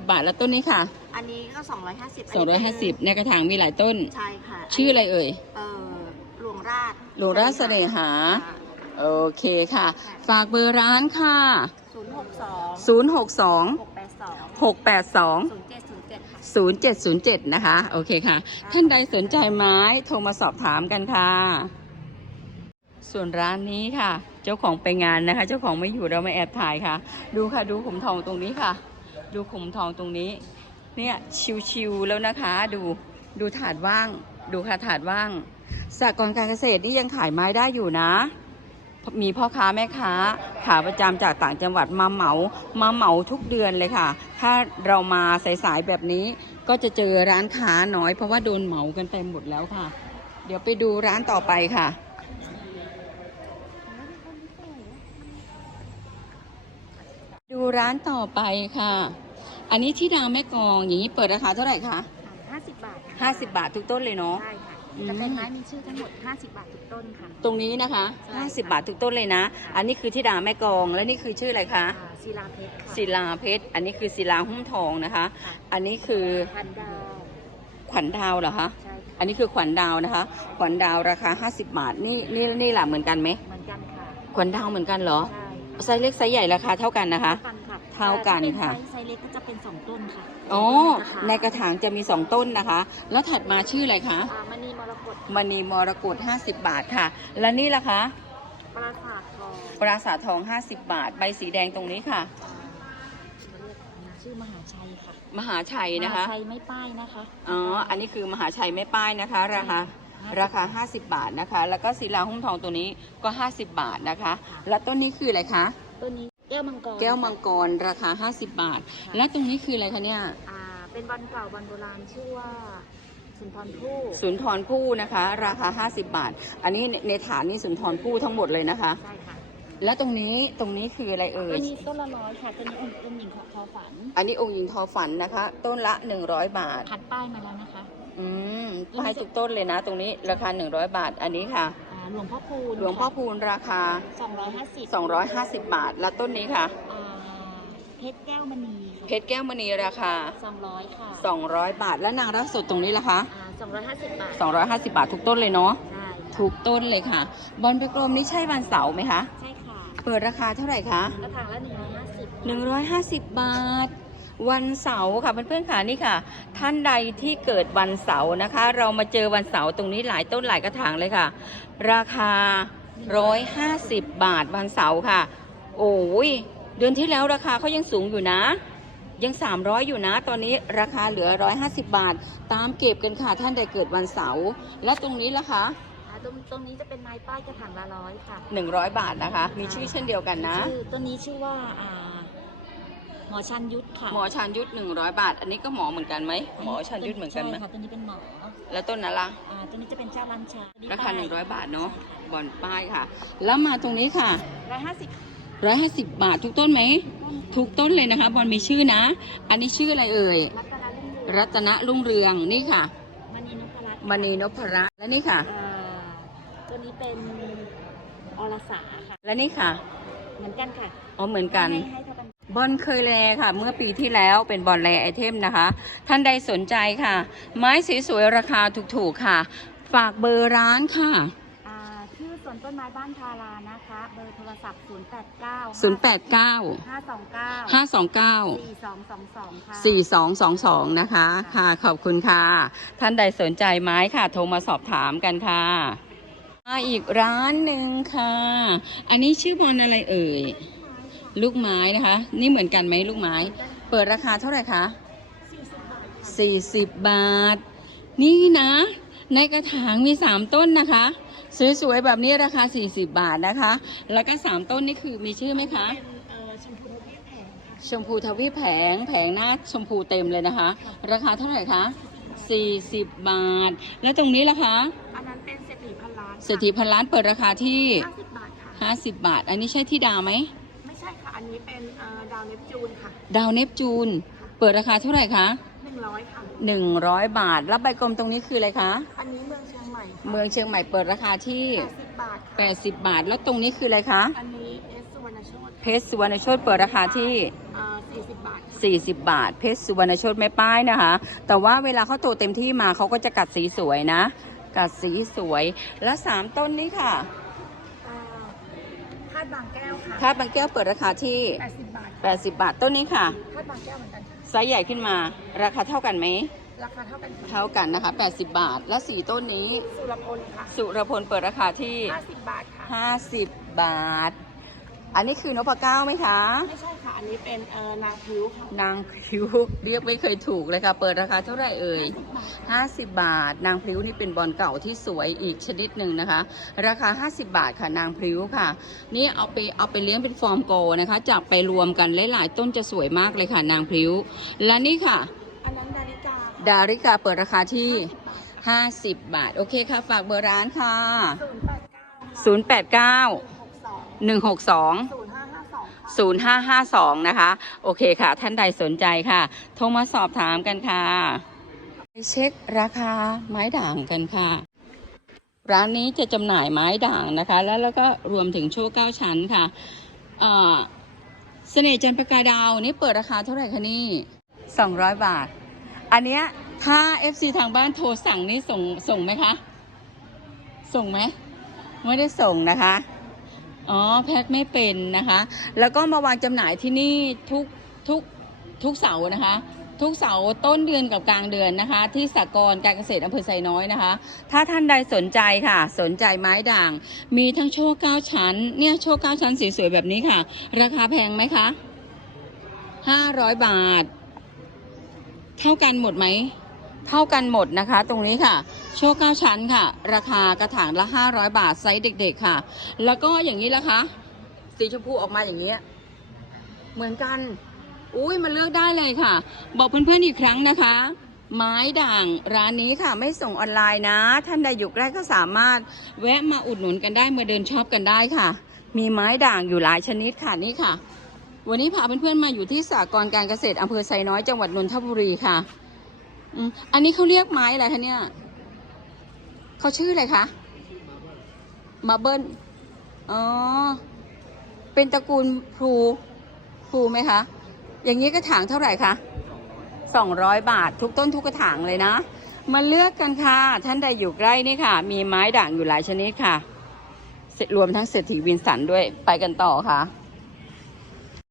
Speaker 3: 250
Speaker 1: 250 บาท แล้วต้นนี้ค่ะ
Speaker 3: อันนี้ก็ 250อันนี้เป็น
Speaker 1: 250 ในกระถางมีหลายต้น
Speaker 3: ใช่ค่ะ
Speaker 1: ชื่ออะไรเอ่ย
Speaker 3: เออหลวงราช
Speaker 1: หลวงราชเสน่หา โอเคค่ะ ฝากเบอร์ร้านค่ะ
Speaker 3: ศูนย์หกสอง
Speaker 1: 062
Speaker 3: หกแปดสอง
Speaker 1: 682
Speaker 3: ศูนย์เจ็ดศูนย์เจ็ดค่ะ
Speaker 1: 0707 นะคะ โอเคค่ะ ท่านใดสนใจไม้โทรมาสอบถามกันค่ะ ส่วนร้านนี้ค่ะ เจ้าของไปงานนะคะ เจ้าของไม่อยู่เรามาแอบถ่ายค่ะ ดูค่ะดูขุมทองตรงนี้ค่ะ ดูขุมทองตรงนี้ เนี่ยชิวๆแล้วนะคะ ดูดูถาดว่าง ดูค่ะถาดว่างสากลการเกษตรนี่ยังขายไม้ได้อยู่นะ มีพ่อค้าแม่ค้าขาประจำจากต่างจังหวัดมาเหมามาเหมาทุกเดือนเลยค่ะ ถ้าเรามาสายๆแบบนี้ก็จะเจอร้านค้าน้อยเพราะว่าโดนเหมากันไปหมดแล้วค่ะ เดี๋ยวไปดูร้านต่อไปค่ะ ดูร้านต่อไปค่ะ อันนี้ที่ดาวแม่กลองอย่างนี้เปิดราคาเท่าไหร่คะ
Speaker 2: 50 บาท
Speaker 1: 50 บาททุกต้นเลยเนาะ
Speaker 2: ใช่ค่ะ
Speaker 1: อืม
Speaker 2: จะเป็นไม้มีชื่อทั้งหมด 50 บาททุกต้นค่ะ
Speaker 1: ตรงนี้นะคะ
Speaker 2: ใช่ค่ะ
Speaker 1: 50 บาททุกต้นเลยนะ อันนี้คือที่ดาวแม่กลองและนี่คือชื่ออะไรคะ
Speaker 2: อ่าศิลาเพชรค่ะ
Speaker 1: ศิลาเพชร อันนี้คือศิลาหุ้มทองนะคะ
Speaker 2: ค่ะ
Speaker 1: อันนี้คือ
Speaker 2: พันดาว
Speaker 1: ขวัญดาวเหรอคะ
Speaker 2: ใช่ค่ะ
Speaker 1: อันนี้คือขวัญดาวนะคะ ขวัญดาวราคา 50 บาท นี่นี่นี่แหละเหมือนกันไหม
Speaker 2: เหมือนกันค่ะ
Speaker 1: ขวัญดาวเหมือนกันเหรอ
Speaker 2: ใช่
Speaker 1: ไซส์เล็กไซส์ใหญ่ราคาเท่ากันนะคะ
Speaker 2: เท่ากันค่ะ
Speaker 1: เท่ากันค่ะ
Speaker 2: แต่ถ้าเป็นไซส์ไซส์เล็กก็จะเป็น2ต้นค่ะ
Speaker 1: อ๋อ
Speaker 2: ค่ะ
Speaker 1: ในกระถางจะมี 2 ต้นนะคะ แล้วถัดมาชื่ออะไรคะ
Speaker 2: อ่ามณีมรกต
Speaker 1: มณีมรกต50 บาทค่ะ และนี่ล่ะคะ
Speaker 2: ปราสาททอง
Speaker 1: ปราสาททอง 50 บาท ใบสีแดงตรงนี้ค่ะ
Speaker 2: อ่าเขาเรียกชื่อมหาชัยค่ะ
Speaker 1: มหาชัยนะคะ
Speaker 2: มหาชัยไม่ป้ายนะคะ
Speaker 1: อ๋อ อันนี้คือมหาชัยไม่ป้ายนะคะราคา ราคา 50 บาทนะคะ แล้วก็ศิลาหุ้มทองตัวนี้ก็ 50 บาทนะคะ แล้วต้นนี้คืออะไรคะ
Speaker 2: ต้นนี้แก้วมังกร
Speaker 1: แก้วมังกรราคา 50 บาท และตรงนี้คืออะไรคะเนี่ย
Speaker 2: อ่า เป็นบอลเก่าบอลโบราณชื่อว่าสุนทรภู่
Speaker 1: สุนทรภู่นะคะ ราคา 50 บาท อันนี้ในในฐานนี้สุนทรภู่ทั้งหมดเลยนะคะ
Speaker 2: ใช่ค่ะ
Speaker 1: แล้วตรงนี้ตรงนี้คืออะไรเอ่
Speaker 2: ต้
Speaker 1: ย
Speaker 2: นนี้ต้นละร้อยค่ะต้นนี้องค์องค์หญิงทอฝัน
Speaker 1: อันนี้องค์หญิงทอฝันนะคะ ต้นละ 100 บาท
Speaker 2: คัดป้ายมาแล้วนะคะ
Speaker 1: อืมป้ายทุกต้นเลยนะ ตรงนี้ราคา 100 บาท อันนี้ค่ะ
Speaker 2: อ่าหลวงพ่อคูณ
Speaker 1: หลวงพ่อพูนราคา
Speaker 2: สองร้อยห้าสิบ
Speaker 1: 250 บาท แล้วต้นนี้ค่ะ
Speaker 2: อ่าเพชรแก้วมณี
Speaker 1: เพชรแก้วมณีราคา
Speaker 2: สองร้อยค่ะ
Speaker 1: 200 บาท และนางรักสดตรงนี้ล่ะคะ
Speaker 2: อ่าสองร้อยห้าสิบบาท
Speaker 1: 250 บาททุกต้นเลยเนาะ
Speaker 2: ใช่
Speaker 1: ทุกต้นเลยค่ะ บอลไปกรมนี่ใช่วันเสาร์ไหมคะ
Speaker 2: ใช่ค่ะ
Speaker 1: เปิดราคาเท่าไหร่คะ
Speaker 2: กระถางละหนึ่งร้อยห้าสิบ
Speaker 1: 150 บาท วันเสาร์ค่ะเพื่อนๆค่ะนี่ค่ะ ท่านใดที่เกิดวันเสาร์นะคะ เรามาเจอวันเสาร์ตรงนี้หลายต้นหลายกระถางเลยค่ะ ราคา 150 บาทวันเสาร์ค่ะ โอ้ยเดือนที่แล้วราคาเขายังสูงอยู่นะ ยัง 300 อยู่นะ ตอนนี้ราคาเหลือ 150 บาท ตามเก็บกันค่ะท่านใดเกิดวันเสาร์และตรงนี้ล่ะคะ
Speaker 2: อ่าตรงตรงนี้จะเป็นไม้ป้ายกระถางละร้อยค่ะ
Speaker 1: 100 บาทนะคะ มีชื่อเช่นเดียวกันนะ
Speaker 2: ชื่อต้นนี้ชื่อว่าอ่าห มอชันยุทธค่ะ
Speaker 1: หมอชันยุทธ100 บาท อันนี้ก็หมอเหมือนกันไหมหมอชันยุทธเหมือนกันไหม
Speaker 2: ใช่ค่ะตัวนี้เป็นหมอ
Speaker 1: แล้วต้นนั้นล่ะ
Speaker 2: อ่าตัวนี้จะเป็นเจ้าลันชา
Speaker 1: ราคา100 บาทเนาะบอลป้ายค่ะ แล้วมาตรงนี้ค่ะ
Speaker 2: ร้อยห้าสิบ
Speaker 1: ร้อยห้าสิบบาททุกต้นไหมทุกต้นเลยนะคะบอลมีชื่อนะ อันนี้ชื่ออะไรเอ่ย
Speaker 3: รัตนรุ่งเรือง
Speaker 1: รัตนรุ่งเรืองนี่ค่ะ
Speaker 3: มณีนพรัตน์
Speaker 1: มณีนพรัตน์และนี่ค่ะ
Speaker 3: เอ่อตัวนี้เป็นอรสาค่ะ
Speaker 1: และนี่ค่ะ
Speaker 3: เหมือนกันค่ะ
Speaker 1: อ๋อ เหมือนกัน
Speaker 3: ให้ให้เท่ากัน
Speaker 1: บอลเคยแลค่ะ เมื่อปีที่แล้วเป็นบอลแลไอเทมนะคะ ท่านใดสนใจค่ะ ไม้สีสวยราคาถูกๆค่ะ ฝากเบอร์ร้านค่ะ
Speaker 3: อ่าชื่อสวนต้นไม้บ้านทารานะคะ เบอร์โทรศัพท์ 089
Speaker 1: 089
Speaker 3: 529
Speaker 1: 529
Speaker 3: 4222 ค่ะ
Speaker 1: 4222 นะคะ ค่ะขอบคุณค่ะ ท่านใดสนใจไม้ค่ะ โทรมาสอบถามกันค่ะ มาอีกร้านหนึ่งค่ะ อันนี้ชื่อบอลอะไรเอ่ย ลูกไม้นะคะ นี่เหมือนกันไหมลูกไม้ เปิดราคาเท่าไหร่คะ40 บาท นี่นะ ในกระถางมี 3 ต้นนะคะ สวยๆแบบนี้ราคา 40 บาทนะคะ แล้วก็ 3 ต้นนี่คือมีชื่อไหมคะชมพูทวีปแผงแผงหน้าชมพูเต็มเลยนะคะ ราคาเท่าไหร่คะ40 บาท แล้วตรงนี้ล่ะคะ
Speaker 3: อันนั้นเป็นเศรษฐีพันล้าน
Speaker 1: เศรษฐีพันล้านเปิดราคาที่
Speaker 3: 50 บาทค่ะ
Speaker 1: 50 บาท อันนี้ใช่ที่ดาวไหม
Speaker 3: ไม่ใช่ค่ะ อันนี้เป็นเอ่อดาวเนปจูนค่ะ
Speaker 1: ดาวเนปจูน เปิดราคาเท่าไหร่คะ
Speaker 3: 100ค่ะ
Speaker 1: 100 บาทแล้วใบกลมตรงนี้คืออะไรคะ
Speaker 3: อันนี้เมืองเชียงใหม่ค่ะ
Speaker 1: เมืองเชียงใหม่เปิดราคาที่
Speaker 3: 80บาทค่ะ
Speaker 1: 80 บาท แล้วตรงนี้คืออะไรคะ
Speaker 3: อันนี้เอสสุวรรณโชต
Speaker 1: เพชรสุวรรณโชตเปิดราคาที่
Speaker 3: เอ่อ40บาท
Speaker 1: 40 บาท เพชรสุวรรณโชตไม่ป้ายนะคะ แต่ว่าเวลาเขาโตเต็มที่มาเขาก็จะกัดสีสวยนะ กัดสีสวย แล้วสามต้นนี้ค่ะ
Speaker 3: เอ่อคา ดบางแก้วค่ะ
Speaker 1: คาดบางแก้วเปิดราคาที่
Speaker 3: 80 บาท
Speaker 1: 80 บาทต้นนี้ค่ะ
Speaker 3: คาดบางแก้วเหมือนกันค่ะ
Speaker 1: ไซส์ใหญ่ขึ้นมา ราคาเท่ากันไหม
Speaker 3: ราคาเท่ากันค่ะ
Speaker 1: เท่ากันนะคะ 80 บาท แล้วสีต้นนี้
Speaker 3: สุรพลค่ะ
Speaker 1: สุรพลเปิดราคาที่
Speaker 3: 50 บาทค่ะ
Speaker 1: 50 บาท อันนี้คือนพเก้าไหมคะ
Speaker 3: ไม่ใช่ค่ะ อันนี้เป็นเอ่อนาพิ้วค่ะ
Speaker 1: นางพริ้วเรียกไม่เคยถูกเลยค่ะ เปิดราคาเท่าไหร่เอ่ย 50 บาท นางพริ้วนี่เป็นบอลเก่าที่สวยอีกชนิดหนึ่งนะคะ ราคา 50 บาทค่ะนางพริ้วค่ะ นี่เอาไปเอาไปเลี้ยงเป็นฟอร์มโกนะคะจับไปรวมกันหลายๆต้นจะสวยมากเลยค่ะ นางพริ้ว และนี่ค่ะ
Speaker 3: อันนั้นดาริกา
Speaker 1: ดาริกาเปิดราคาที่ 50 บาท โอเคค่ะ ฝากเบอร์ร้านค่ะ 089 162 0552 นะคะ โอเคค่ะ ท่านใดสนใจค่ะ โทรมาสอบถามกันค่ะ ไปเช็คราคาไม้ด่างกันค่ะ ร้านนี้จะจำหน่ายไม้ด่างนะคะ แล้วแล้วก็รวมถึงโชว์เก้าชั้นค่ะเอ่อเสน่ห์จันทร์ประกายดาวนี่เปิดราคาเท่าไหร่คะนี่ 200 บาท อันเนี้ยถ้า FC ทางบ้านโทรสั่งนี่ส่งส่งไหมคะ ส่งไหม ไม่ได้ส่งนะคะ อ๋อแพ็คไม่เป็นนะคะ แล้วก็มาวางจำหน่ายที่นี่ทุกทุกทุกเสาร์นะคะ ทุกเสาร์ต้นเดือนกับกลางเดือนนะคะ ที่สากลการเกษตรอำเภอไซน้อยนะคะ ถ้าท่านใดสนใจค่ะ สนใจไม้ด่าง มีทั้งโชว์เก้าชั้น เนี่ยโชว์เก้าชั้นสวยๆแบบนี้ค่ะ ราคาแพงไหมคะห้าร้อยบาท เท่ากันหมดไหม เท่ากันหมดนะคะ ตรงนี้ค่ะ โชว์เก้าชั้นค่ะ ราคากระถางละ 500 บาทไซส์เด็ก ๆ ค่ะ แล้วก็อย่างนี้ละคะ สีชมพูออกมาอย่างนี้ยเหมือนกัน อุ้ยมันเลือกได้เลยค่ะ บอกเพื่อนๆอีกครั้งนะคะ ไม้ด่างร้านนี้ค่ะ ไม่ส่งออนไลน์นะ ท่านใดอยู่ใกล้ก็สามารถแวะมาอุดหนุนกันได้มาเดินชอปกันได้ค่ะ มีไม้ด่างอยู่หลายชนิดค่ะนี่ค่ะ วันนี้พาเพื่อนๆมาอยู่ที่สากลการเกษตรอำเภอไซน้อยจังหวัดนนทบุรีค่ะ อืมอันนี้เขาเรียกไม้อะไรคะเนี่ยเขาชื่ออะไรคะมาเบิลอ๋อ เป็นตระกูลพลูพลูไหมคะ อย่างนี้กระถางเท่าไหร่คะ200บาท ทุกต้นทุกกระถางเลยนะ มาเลือกกันค่ะ ท่านใดอยู่ใกล้นี่ค่ะ มีไม้ด่างอยู่หลายชนิดค่ะเสร็จรวมทั้งเศรษฐีวินสันด้วยไปกันต่อค่ะ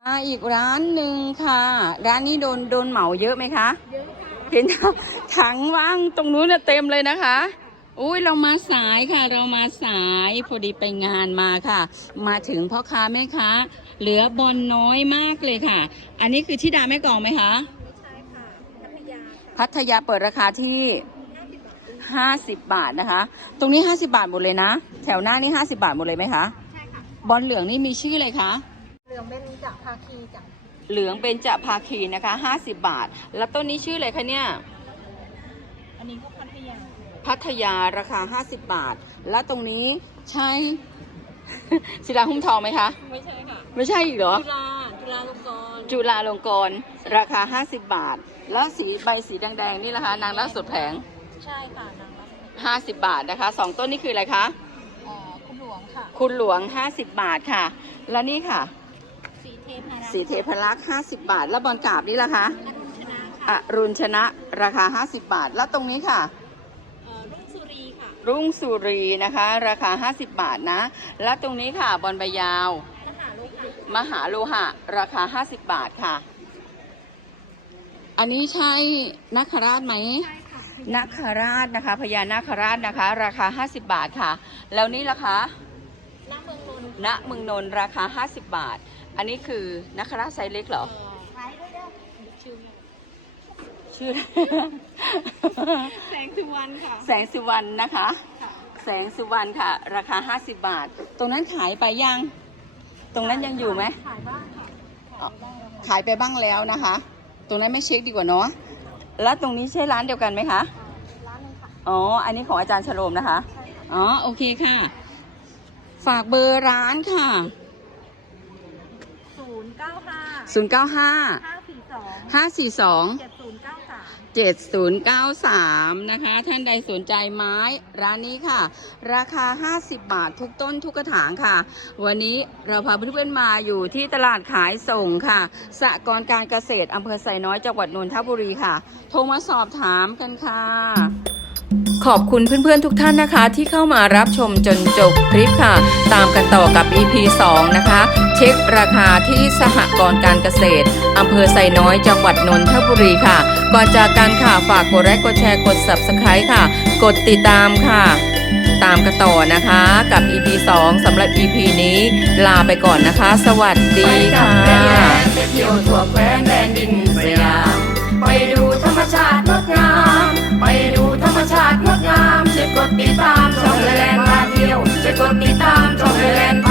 Speaker 1: มาอีกร้านหนึ่งค่ะ ร้านนี้โดนโดนเหมาเยอะไหมคะ
Speaker 3: เยอะ
Speaker 1: เห็นถังว่างตรงนู้นน่ะเต็มเลยนะคะ อุ้ยเรามาสายค่ะ เรามาสายพอดีไปงานมาค่ะ มาถึงพ่อค้าแม่ค้าเหลือบอลน้อยมากเลยค่ะ อันนี้คือที่ดาแม่กลองไหมคะ
Speaker 3: ไม่ใช่ค่ะพัทยาค่ะ
Speaker 1: พัทยาเปิดราคาที่50บาทนะคะ ตรงนี้50บาทหมดเลยนะ แถวหน้านี่50บาทหมดเลยไหมคะ
Speaker 3: ใช่ค่ะ
Speaker 1: บอลเหลืองนี่มีชื่ออะไรคะ
Speaker 3: เหลืองเป็นจากภาคีจาก
Speaker 1: เหลืองเป็นจะภาคีนะคะ50 บาท แล้วต้นนี้ชื่ออะไรคะเนี่ย
Speaker 3: อันนี้ก็พัทยา
Speaker 1: พัทยาราคา 50 บาท และตรงนี้ใช่ ศิลาหุ้มทองไหมคะ
Speaker 2: ไม่ใช่ค่ะ
Speaker 1: ไม่ใช่อีกเหรอ
Speaker 2: จุฬาจุฬาลงกรณ์
Speaker 1: จุฬาลงกรณ์ราคา 50 บาท แล้วสีใบสีแดงๆนี่นะคะ นางรักสุดแผง
Speaker 2: ใช่ค่ะนางรัก
Speaker 1: 50 บาทนะคะสองต้นนี่คืออะไรคะ
Speaker 2: เอ่อคุณหลวงค่ะ
Speaker 1: คุณหลวง 50 บาทค่ะ แล้วนี่ค่ะ
Speaker 2: สีเทพนา
Speaker 1: สีเทพรักษ์50 บาท แล้วบอลกราบนี่ล่ะคะ
Speaker 2: ชนะ
Speaker 1: อ
Speaker 2: ค่ะ
Speaker 1: รุณชนะราคา 50 บาท แล้วตรงนี้ค่ะ
Speaker 2: เอ่อรุ่งสุรีค่ะ
Speaker 1: รุ่งสุรีนะคะ ราคา 50 บาทนะ แล้วตรงนี้ค่ะบอลใบยาว
Speaker 2: มหาโลหะ
Speaker 1: มหาโลหะราคา 50 บาทค่ะ อันนี้ใช่นักคราชไหม
Speaker 2: ใช่ค่ะ
Speaker 1: นาคราชนะคะพญานาคราชนะคะ ราคา 50 บาทค่ะ แล้วนี่ล่ะคะ
Speaker 2: หน้าเมืองนนท์
Speaker 1: ณเมืองนนท์ราคา 50 บาท อันนี้คือนักคราชไซส์เล็กเหรอ
Speaker 2: ขายด้วยเด้อชื่อเนี่ย
Speaker 1: ชื่อ
Speaker 2: แสงสุวรรณค่ะ
Speaker 1: แสงสุวรรณนะคะ
Speaker 2: ค่ะ
Speaker 1: แสงสุวรรณค่ะ ราคา 50 บาท ตรงนั้นขายไปยัง ตรงนั้นยังอยู่ไหม
Speaker 2: ขายบ้างค่ะ
Speaker 1: อ๋อขายไปบ้างแล้วนะคะ ตรงนั้นไม่เช็คดีกว่าเนาะ แล้วตรงนี้ใช่ร้านเดียวกันไหมคะ
Speaker 2: ร้านหนึงค่ะ
Speaker 1: อ๋อ อันนี้ของอาจารย์ฉลมนะคะ
Speaker 2: ใช่ค่ะ
Speaker 1: อ๋อ โอเคค่ะ ฝากเบอร์ร้านค่ะ
Speaker 2: ศูนย์เก้าห้า
Speaker 1: 095
Speaker 2: ห้าสี่สอง
Speaker 1: 542
Speaker 2: เจ็ดศูนย์เก้าสาม
Speaker 1: 7093 นะคะ ท่านใดสนใจไม้ร้านนี้ค่ะ ราคา 50 บาททุกต้นทุกกระถางค่ะ วันนี้เราพาเพื่อนๆมาอยู่ที่ตลาดขายส่งค่ะสหกรณ์การเกษตรอำเภอไซน้อยจังหวัดนนทบุรีค่ะ โทรมาสอบถามกันค่ะ ขอบคุณเพื่อนๆทุกท่านนะคะ ที่เข้ามารับชมจนจบคลิปค่ะ ตามกันต่อกับ EP 2 นะคะ เช็คราคาที่สหกรณ์การเกษตรอำเภอไซน้อยจังหวัดนนทบุรีค่ะ ก่อนจากกันค่ะฝากกดไลค์กดแชร์กด Subscribe ค่ะ กดติดตามค่ะ ตามกันต่อนะคะกับ EP 2สำหรับ EP นี้ ลาไปก่อนนะคะ สวัสดีค่ะ
Speaker 4: ไปเที่ยวทั่วแคว้นแดนดินสยาม
Speaker 1: ไปดูธรรมชาติ ดติดตามช่องแลนด์พาเที่ยว ช่วยกดติดตามช่องแลนด์